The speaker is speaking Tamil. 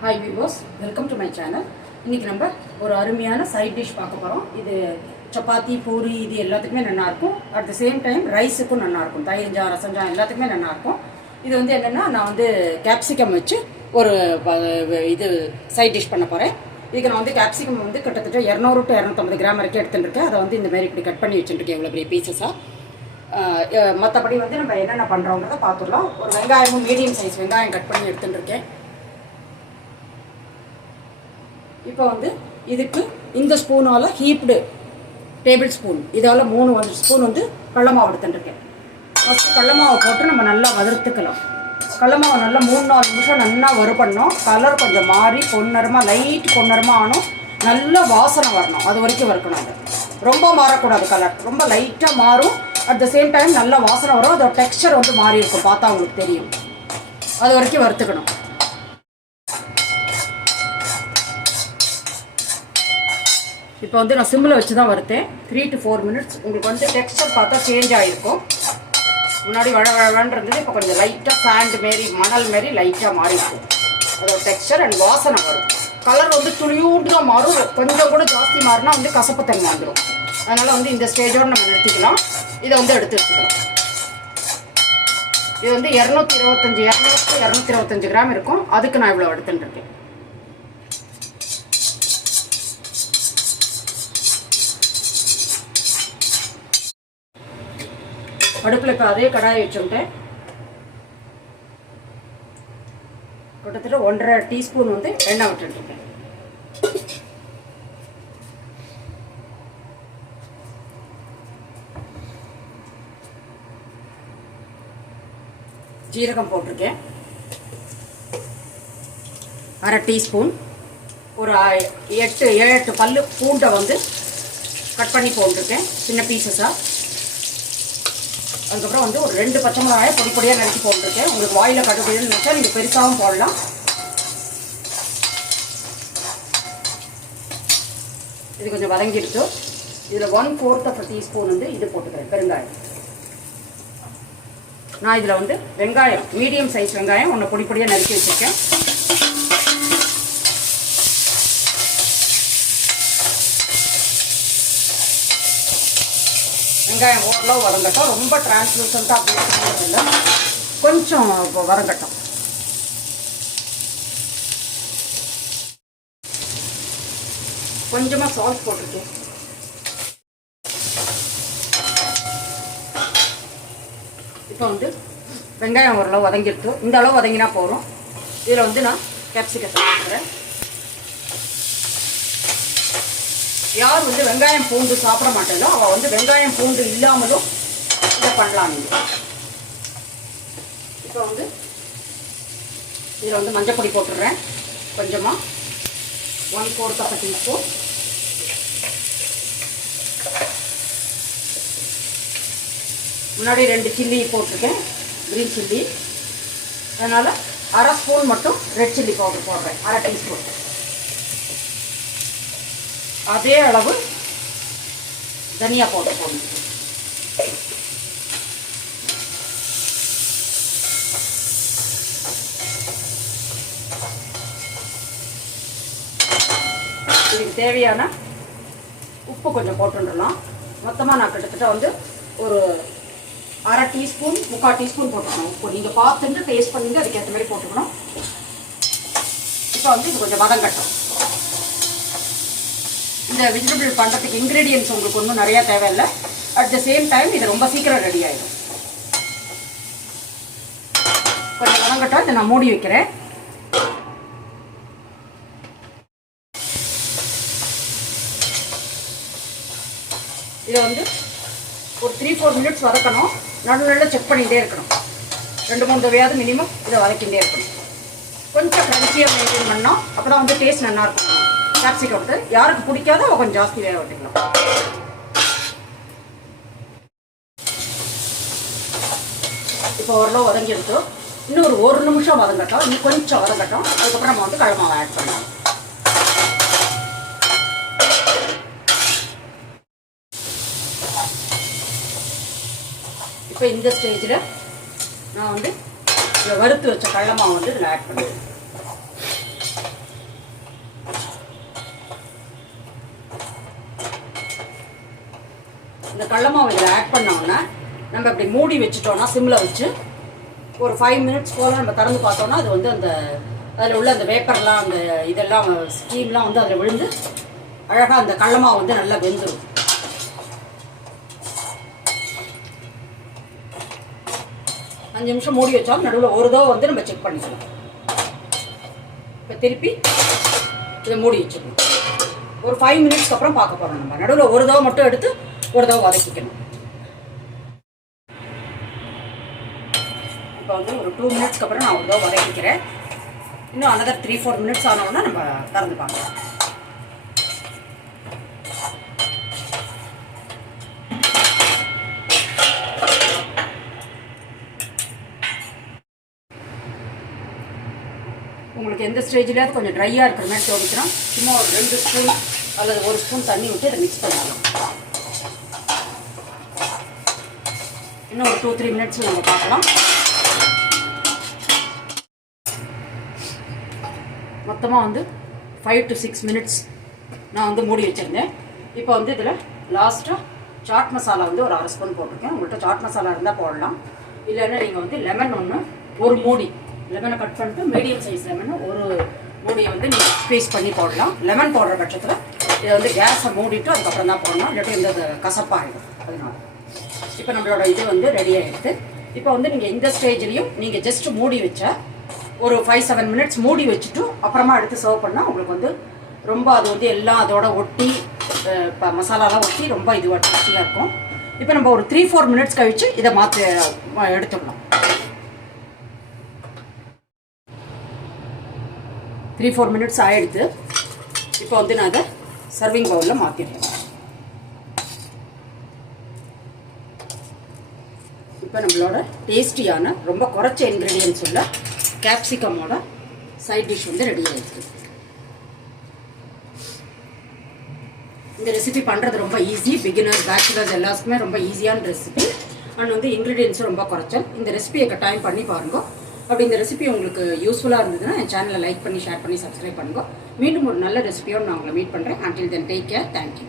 Hi viewers, welcome to my channel. இன்றைக்கி நம்ம ஒரு அருமையான சைட் டிஷ் பார்க்க போகிறோம். இது சப்பாத்தி, பூரி இது எல்லாத்துக்குமே நல்லாயிருக்கும். அட் த சேம் டைம் ரைஸுக்கும் நல்லாயிருக்கும். தயிர்ஜா, ரசஞ்சா எல்லாத்துக்குமே நல்லாயிருக்கும். இது வந்து என்னென்னா, நான் வந்து கேப்சிகம் வச்சு ஒரு இது சைட் டிஷ் பண்ண போகிறேன். இதுக்கு நான் வந்து கேப்சிகம் வந்து கிட்டத்தட்ட 200 to 250 கிராம் வரைக்கும் எடுத்துட்டுருக்கேன். அதை வந்து இந்த மாதிரி இப்படி கட் பண்ணி வச்சுட்டுருக்கேன், இவ்வளோ பெரிய பீசஸாக. மற்றபடி வந்து நம்ம என்னென்ன பண்ணுறோங்கிறத பார்த்துடலாம். ஒரு வெங்காயமும் மீடியம் சைஸ் வெங்காயம் கட் பண்ணி எடுத்துட்டுருக்கேன். இப்போ வந்து இதுக்கு இந்த ஸ்பூனால் ஹீப்டு டேபிள் ஸ்பூன் இதால் 3 ஸ்பூன் வந்து கடலமாவு எடுத்துட்டுருக்கேன். ஃபஸ்ட்டு கடலமாவை போட்டு நம்ம நல்லா வறுத்துக்கலாம். கடலமாவை நல்லா 3-4 நிமிஷம் நல்லா வறுபடணும். கலர் கொஞ்சம் மாறி பொன்னரமாக லைட் பொன்னரமாக ஆனும். நல்ல வாசனை வரணும், அது வரைக்கும் வறுக்கணும். அது ரொம்ப மாறக்கூடாது, கலர் ரொம்ப லைட்டாக மாறும். அட் த சேம் டைம் நல்ல வாசனை வரும். அதோட டெக்ஸ்சர் வந்து மாறி இருக்கும், பார்த்தா உங்களுக்கு தெரியும். அது வரைக்கும் வறுத்துக்கணும். இப்போ வந்து நான் சிம்மில் வச்சு தான் வறுத்தேன். 3 to 4 மினிட்ஸ். உங்களுக்கு வந்து டெக்ஸ்டர் பார்த்தா சேஞ்ச் ஆகிருக்கும். முன்னாடி வழவழன்னு இருந்தது, இப்போ கொஞ்சம் லைட்டாக சாண்ட் மாரி, மணல் மாரி லைட்டாக மாறிடும். அதோட டெக்ஸ்டர் அண்ட் வாசனை வரும். கலர் வந்து துளியூண்டு தான் மாறும். கொஞ்சம் கூட ஜாஸ்தி மாறினா வந்து கசப்புத்தன்மை வந்துடும். அதனால் வந்து இந்த ஸ்டேஜோடு நம்ம நிறுத்திக்கலாம். இதை வந்து எடுத்து வச்சுக்கலாம். இது வந்து 225 கிராம் இருக்கும். அதுக்கு நான் இவ்வளோ எடுத்துட்டுருக்கேன். அடுப்பில் இப்போ அதே கடாயை வச்சுட்டேன். கிட்டத்தட்ட 1.5 டீஸ்பூன் வந்து எண்ணெய் விட்டுருக்கேன். ஜீரகம் போட்டிருக்கேன் 1/2 டீஸ்பூன். ஒரு 8 பல்லு பூண்டை வந்து கட் பண்ணி போட்டிருக்கேன் சின்ன பீசஸாக. அதுக்கப்புறம் வந்து ஒரு 2 பச்சை மிளகாயை பொடியாக நறுக்கி போட்டுருக்கேன். உங்களுக்கு வாயில் கட்டுப்படுன்னு நினச்சா நீங்கள் பெருசாகவும் போடலாம். இது கொஞ்சம் வதங்கிடுச்சு. இதில் 1/4 டீஸ்பூன் வந்து இது போட்டுக்கிறேன், பெருங்காயம். நான் இதில் வந்து வெங்காயம், மீடியம் சைஸ் வெங்காயம் ஒன்று பொடியாக நறுக்கி வச்சுருக்கேன். வெங்காயம் ஓரளவு வதங்கட்டும். ரொம்ப டிரான்ஸ்லூசண்ட்டாக அப்படி இல்லை, கொஞ்சம் வதங்கட்டும். கொஞ்சமாக சால்ட் போட்டிருக்கேன். இப்போ வந்து வெங்காயம் ஓரளவு வதங்கிடுச்சு. இந்த அளவு வதங்கினா போதும். இதில் வந்து நான் கேப்சிகத்தை போட்டுக்கிறேன். யார் வந்து வெங்காயம் பூண்டு சாப்பிட மாட்டேங்களோ அவள் வந்து வெங்காயம் பூண்டு இல்லாமலும் இதை பண்ணலாம் நீங்கள். இப்போ வந்து இதில் வந்து மஞ்சள் பொடி போட்டுடுறேன் கொஞ்சமாக, 1/4 டீஸ்பூன். முன்னாடி 2 சில்லி போட்டிருக்கேன், க்ரீன் சில்லி. அதனால் 1/2 ஸ்பூன் மட்டும் ரெட் சில்லி பவுடர் போடுறேன், 1/2 டீஸ்பூன். அதே அளவு தனியா பவுடர் போடணும். இதுக்கு தேவையான உப்பு கொஞ்சம் போட்டுடலாம். மொத்தமாக நான் கிட்டத்தட்ட வந்து ஒரு 1/2 டீஸ்பூன் 3/4 டீஸ்பூன் போட்டுக்கணும் உப்பு. நீங்கள் பார்த்துட்டு டேஸ்ட் பண்ணிட்டு அதுக்கேற்ற மாதிரி போட்டுக்கணும். இப்போ வந்து இது கொஞ்சம் வதங்கட்டும். இந்த வெஜிடபிள் பண்ணுறதுக்கு இன்க்ரீடியன்ட்ஸ் உங்களுக்கு ஒன்றும் நிறையா தேவையில்லை. அட் த சேம் டைம் இது ரொம்ப சீக்கிரம் ரெடி ஆகிடும். கொஞ்சம் வதங்கட்டும். இதை நான் மூடி வைக்கிறேன். இதை வந்து ஒரு 3-4 மினிட்ஸ் வதக்கணும். நடுவில் செக் பண்ணிகிட்டே இருக்கணும். 2-3 தடவையாவது மினிமம் இதை வதக்கிட்டே இருக்கணும். கொஞ்சம் க்ரன்ச்சியாக மெயின்டைன் பண்ணோம், அப்போ தான் வந்து டேஸ்ட் நல்லாயிருக்கும். கேப்சிகம் வந்து யாருக்கு பிடிக்காதோ அவள் கொஞ்சம் ஜாஸ்தி வேக விட்டுக்கலாம். இப்போ ஓரளவு வதங்கி எடுத்தோம். இன்னும் ஒரு 1 நிமிஷம் வதங்கட்டும். இன்னும் கொஞ்சம் வதங்கட்டும். அதுக்கப்புறம் நம்ம வந்து கடலமாவை ஆட் பண்ணலாம். இப்போ இந்த ஸ்டேஜில் நான் வந்து வறுத்து வச்ச கடலை மாவு வந்து இதில் ஆட் பண்ணுவேன். கடல மாவு இதில் ஆட் பண்ணோன்னா நம்ம இப்படி மூடி வச்சுட்டோன்னா சிம்மில் வச்சு ஒரு 5 மினிட்ஸ் போல் நம்ம திறந்து பார்த்தோன்னா அது வந்து அந்த அதில் உள்ள அந்த வேப்பர்லாம் அந்த இதெல்லாம் ஸ்டீம்லாம் வந்து அதில் விழுந்து அழகாக அந்த கடல மாவு வந்து நல்லா வெந்துடும். அஞ்சு நிமிஷம் மூடி வச்சாலும் நடுவில் ஒரு தடவை வந்து நம்ம செக் பண்ணிக்கலாம். இப்போ திருப்பி இதை மூடி வச்சுக்கணும். ஒரு 5 மினிட்ஸ்க்கு அப்புறம் பார்க்க போகிறோம். நம்ம நடுவில் ஒரு தடவை மட்டும் எடுத்து ஒரு தடவை வதக்கிக்கணும். இப்போ வந்து ஒரு 2 மினிட்ஸ்க்கு அப்புறம் நான் ஒரு தடவை வதக்கிக்கிறேன். இன்னும் another 3-4 மினிட்ஸ் ஆனோன்னா நம்ம திறந்து பார்க்கலாம். உங்களுக்கு எந்த ஸ்டேஜ்லேயாவது கொஞ்சம் ட்ரையாக இருக்கிற மாதிரி தோணுச்சுன்னா சும்மா ஒரு 2 ஸ்பூன் அல்லது 1 ஸ்பூன் தண்ணி விட்டு அதை மிக்ஸ் பண்ணிக்கலாம். இன்னும் ஒரு 2-3 மினிட்ஸில் நம்ம பார்க்கலாம். மொத்தமாக வந்து 5 to 6 மினிட்ஸ் நான் வந்து மூடி வச்சுருந்தேன். இப்போ வந்து இதில் லாஸ்ட்டாக சாட் மசாலா வந்து ஒரு 1/2 ஸ்பூன் போட்டிருக்கேன். உங்கள்கிட்ட சாட் மசாலா இருந்தால் போடலாம். இல்லைன்னா நீங்கள் வந்து லெமன் ஒரு மூடி லெமனை கட் பண்ணிட்டு மீடியம் சைஸ் லெமனை ஒரு மூடியை வந்து நீங்கள் ஸ்க்வீஸ் பண்ணி போடலாம். லெமன் போடுற பட்சத்தில் இதை வந்து கேஸை மூடிட்டு அதுக்கப்புறம் தான் போடணும், இல்லாட்டி இந்த கசப்பாகிடும். அதனால இப்போ நம்மளோட இது வந்து ரெடி ஆகிடுது. இப்போ வந்து நீங்கள் இந்த ஸ்டேஜ்லேயும் நீங்கள் ஜஸ்ட் மூடி வச்சா ஒரு 5-7 மினிட்ஸ் மூடி வச்சுட்டு அப்புறமா எடுத்து சர்வ் பண்ணால் உங்களுக்கு வந்து ரொம்ப அது வந்து எல்லாம் அதோட ஒட்டி இப்போ மசாலாலாம் ஒட்டி ரொம்ப இதுவாக டேஸ்டியாக இருக்கும். இப்போ நம்ம ஒரு 3-4 மினிட்ஸ் கழித்து இதை எடுத்துடலாம். 3-4 மினிட்ஸ் ஆகிடுது. இப்போ வந்து நான் அதை சர்விங் பவுலில் மாற்றிடுறேன். இப்போ நம்மளோட டேஸ்டியான ரொம்ப குறைச்ச இன்க்ரீடியன்ஸ் உள்ள கேப்சிகமோட சைட் டிஷ் வந்து ரெடி ஆகிடுது. இந்த ரெசிபி பண்ணுறது ரொம்ப ஈஸி. பிகினர்ஸ், பேச்சுலர்ஸ் எல்லாத்துக்குமே ரொம்ப ஈஸியான ரெசிபி. அண்ட் வந்து இன்க்ரீடியன்ஸும் ரொம்ப குறைச்சல். இந்த ரெசிபியை கட்டாயம் பண்ணி பாருங்க. அப்படி இந்த ரெசிபி உங்களுக்கு யூஸ்ஃபுல்லாக இருந்ததுன்னா என் சேனலை லைக் பண்ணி, ஷேர் பண்ணி, சப்ஸ்கிரைப் பண்ணுங்க. மீண்டும் ஒரு நல்ல ரெசிபியோடு நான் உங்களை மீட் பண்ணுறேன். until then, take care. Thank you.